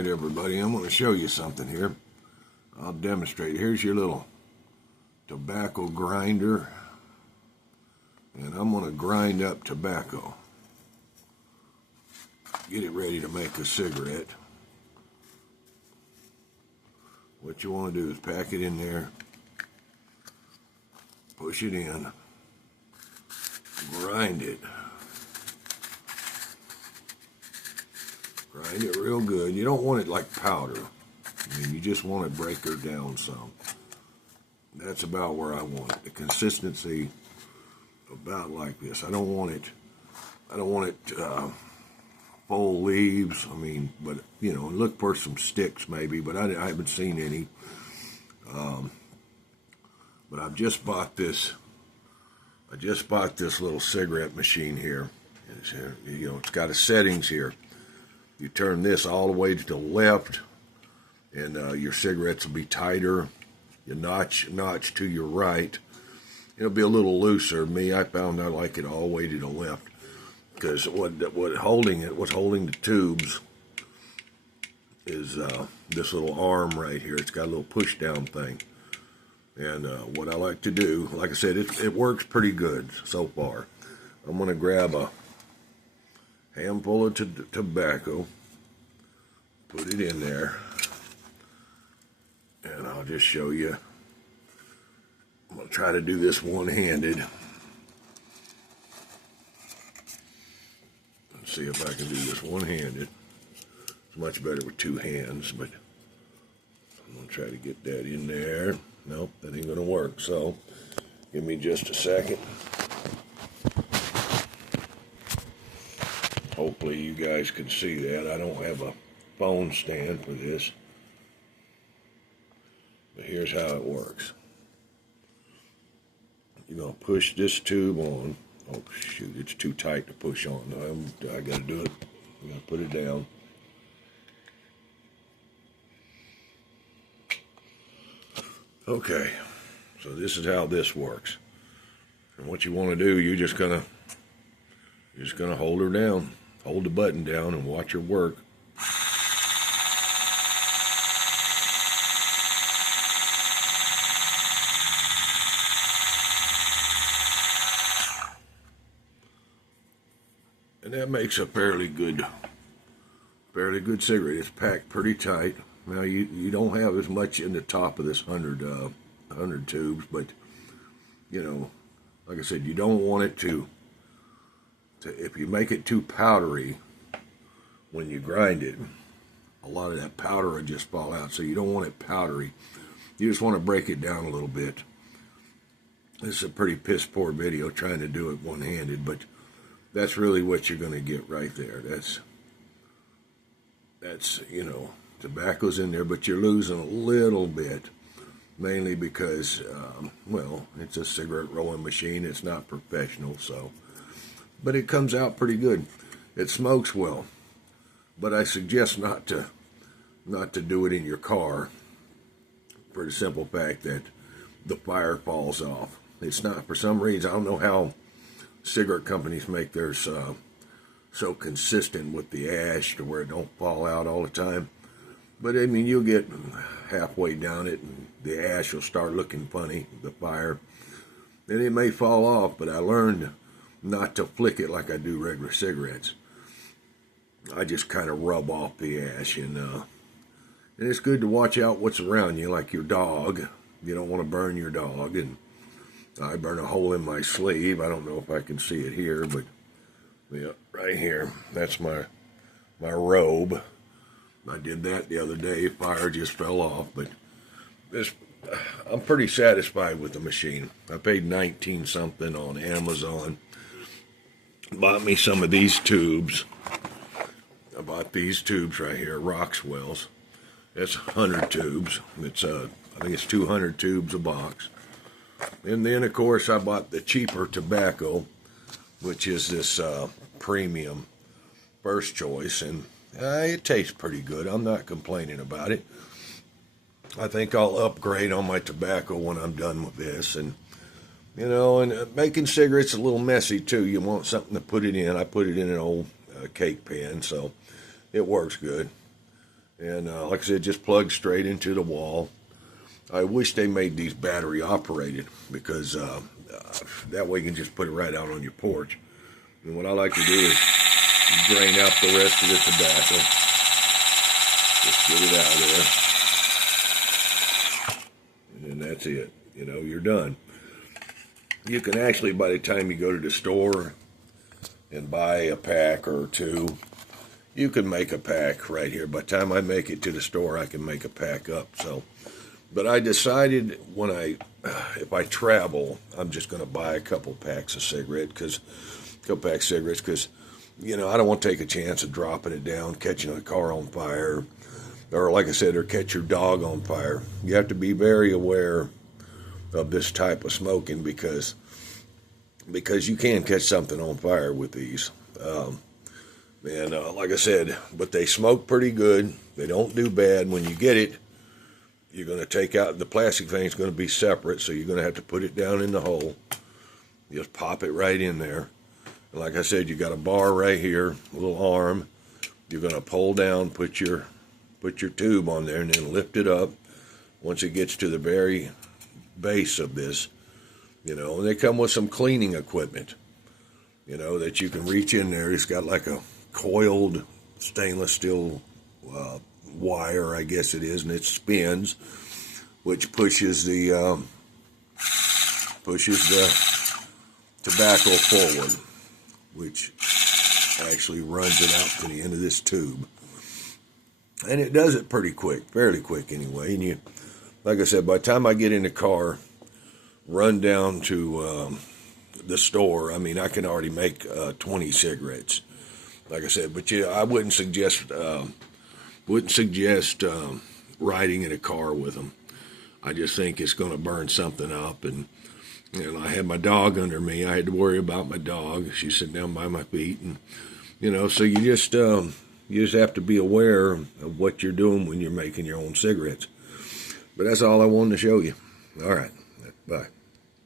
Alright everybody, I'm going to show you something here. I'll demonstrate. Here's your little tobacco grinder. And I'm going to grind up tobacco. Get it ready to make a cigarette. What you want to do is pack it in there. Push it in. Grind it. Grind it real good. You don't want it like powder. I mean, you just want to break her down some. That's about where I want it. The consistency about like this. I don't want it full leaves. I mean, but you know, look for some sticks maybe, but I haven't seen any. But I've just bought this. I just bought this little cigarette machine here. You know, it's got a settings here. You turn this all the way to the left, and your cigarettes will be tighter. You notch to your right. It'll be a little looser. Me, I found I like it all the way to the left, because what's holding the tubes is this little arm right here. It's got a little push down thing. And what I like to do, like I said, it works pretty good so far. I'm going to grab a handful of tobacco, put it in there, and I'll just show you. I'm going to try to do this one-handed. Let's see if I can do this one-handed. It's much better with two hands, but I'm going to try to get that in there. Nope, that ain't going to work, so give me just a second. Hopefully you guys can see that. I don't have a phone stand for this. But here's how it works. You're going to push this tube on. Oh, shoot, it's too tight to push on. I got to do it. I'm going to put it down. Okay, so this is how this works. And what you want to do, you're just gonna hold her down, hold the button down, and watch her work. And that makes a fairly good cigarette. It's packed pretty tight. Now you don't have as much in the top of this 100 tubes, but you know, like I said, you don't want it to if you make it too powdery when you grind it, a lot of that powder will just fall out. So you don't want it powdery. You just want to break it down a little bit. This is a pretty piss poor video trying to do it one-handed, but that's really what you're going to get right there. That's you know, tobacco's in there, but you're losing a little bit, mainly because, well, it's a cigarette rolling machine. It's not professional, so, but it comes out pretty good. It smokes well, but I suggest not to do it in your car for the simple fact that the fire falls off. It's not, for some reason, I don't know how cigarette companies make theirs so consistent with the ash to where it don't fall out all the time. But I mean, you'll get halfway down it and the ash will start looking funny, the fire. Then it may fall off, but I learned not to flick it like I do regular cigarettes. I just kind of rub off the ash, and it's good to watch out what's around you, like your dog. You don't want to burn your dog, and I burn a hole in my sleeve. I don't know if I can see it here, but yeah, right here. That's my robe. I did that the other day. Fire just fell off, but I'm pretty satisfied with the machine. I paid 19 something on Amazon. Bought me some of these tubes. I bought these tubes right here, Roxwell's. That's 100 tubes. It's I think it's 200 tubes a box. And then of course I bought the cheaper tobacco, which is this premium First Choice, and it tastes pretty good. I'm not complaining about it. I think I'll upgrade on my tobacco when I'm done with this. And, you know, and making cigarettes is a little messy, too. You want something to put it in. I put it in an old cake pan, so it works good. And like I said, just plug straight into the wall. I wish they made these battery operated, because that way you can just put it right out on your porch. And what I like to do is drain out the rest of the tobacco. Just get it out of there. And then that's it. You know, you're done. You can actually, by the time you go to the store and buy a pack or two, you can make a pack right here. By the time I make it to the store, I can make a pack up. So, but I decided if I travel, I'm just going to buy a couple packs of cigarettes, because you know, I don't want to take a chance of dropping it down, catching a car on fire, or like I said, or catch your dog on fire. You have to be very aware of this type of smoking, because you can catch something on fire with these. And like I said, but they smoke pretty good. They don't do bad. When you get it, you're going to take out the plastic thing. It's going to be separate, so you're going to have to put it down in the hole. Just pop it right in there. And like I said, you got a bar right here, a little arm. You're going to pull down, put your tube on there, and then lift it up. Once it gets to the very base of this, you know, and they come with some cleaning equipment, you know, that you can reach in there. It's got like a coiled stainless steel wire, I guess it is, and it spins, which pushes the tobacco forward, which actually runs it out to the end of this tube. And it does it pretty quick, fairly quick anyway. And you, like I said, by the time I get in the car, run down to the store, I mean, I can already make 20 cigarettes. Like I said, but yeah, I wouldn't suggest riding in a car with them. I just think it's going to burn something up. And I had my dog under me. I had to worry about my dog. She's sitting down by my feet, and you know, so you just have to be aware of what you're doing when you're making your own cigarettes. But that's all I wanted to show you. All right, bye.